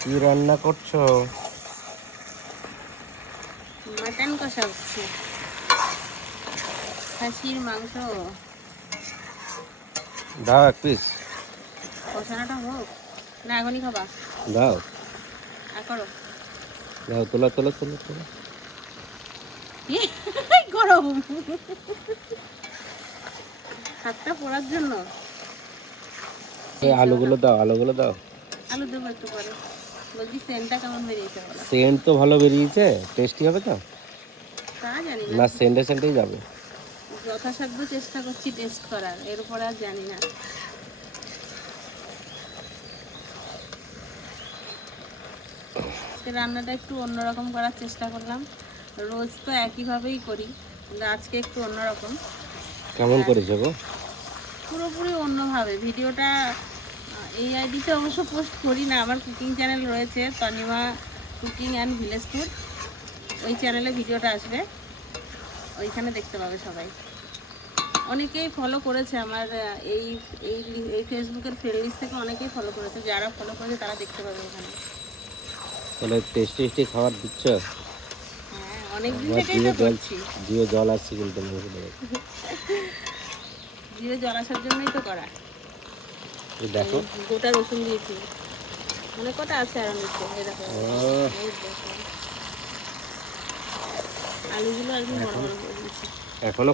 কি রান্না করছো? মাটন কষা হচ্ছে, খাসির মাংস। দাও এক পিস। কষানোটা হোক না, এখনই খাবা? দাও আর করো। দাও, তোলা তোলা তোলা তোলা। গরম হাতটা পোড়ার জন্য। এই আলুগুলো দাও, আলুগুলো দাও। আলু দেবো একটু পরে। বলছি সেন্টটা কেমন বেরিয়েছে বলো? সেন্ট তো ভালো বেরিয়েছে, টেস্টি হবে তো? তা জানি না, না সেন্টে সেন্টেই যাবে। যথাসাধ্য চেষ্টা করছি টেস্ট করার, এর উপরে আর জানি না। আজকে রান্নাটা একটু অন্যরকম করার চেষ্টা করলাম। রোজ তো একইভাবেই করি, কিন্তু আজকে একটু অন্যরকম। কেমন করেছো গো? পুরোপুরি অন্যভাবে। ভিডিওটা এই আইডিতে অবশ্য পোস্ট করি না, আমার কুকিং চ্যানেল রয়েছে, Tanima cooking and village food. ওই চ্যানেলে ভিডিওটা আসবে, ওইখানে দেখতে পাবে সবাই। অনেকেই ফলো করেছে আমার এই এই এই ফেসবুকের ফ্রেন্ড লিস্ট থেকে, অনেকেই ফলো করেছে। যারা ফলো করেছে তারা দেখতে পাবে ওখানে। তাহলে টেস্টি টেস্টি খাবার দিচ্ছ? হ্যাঁ, অনেক দিন আমার থেকেই তো করছি। জিভে জল আসছে কিন্তু মুখে দেবে। জিভে জল আসার জন্যই তো করা। এই দেখো, গোটা রসুন দিয়েছি, অনেক কটা আছে আর নিচে। এই দেখো, এই দেখো। আলুগুলো একদম বড় বড় করে দিয়েছি। এখনো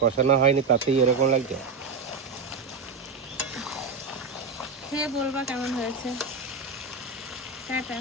কষানো হয়নি, তাতেই এরকম লাগছে। খেয়ে বলবা কেমন হয়েছে। টাটা।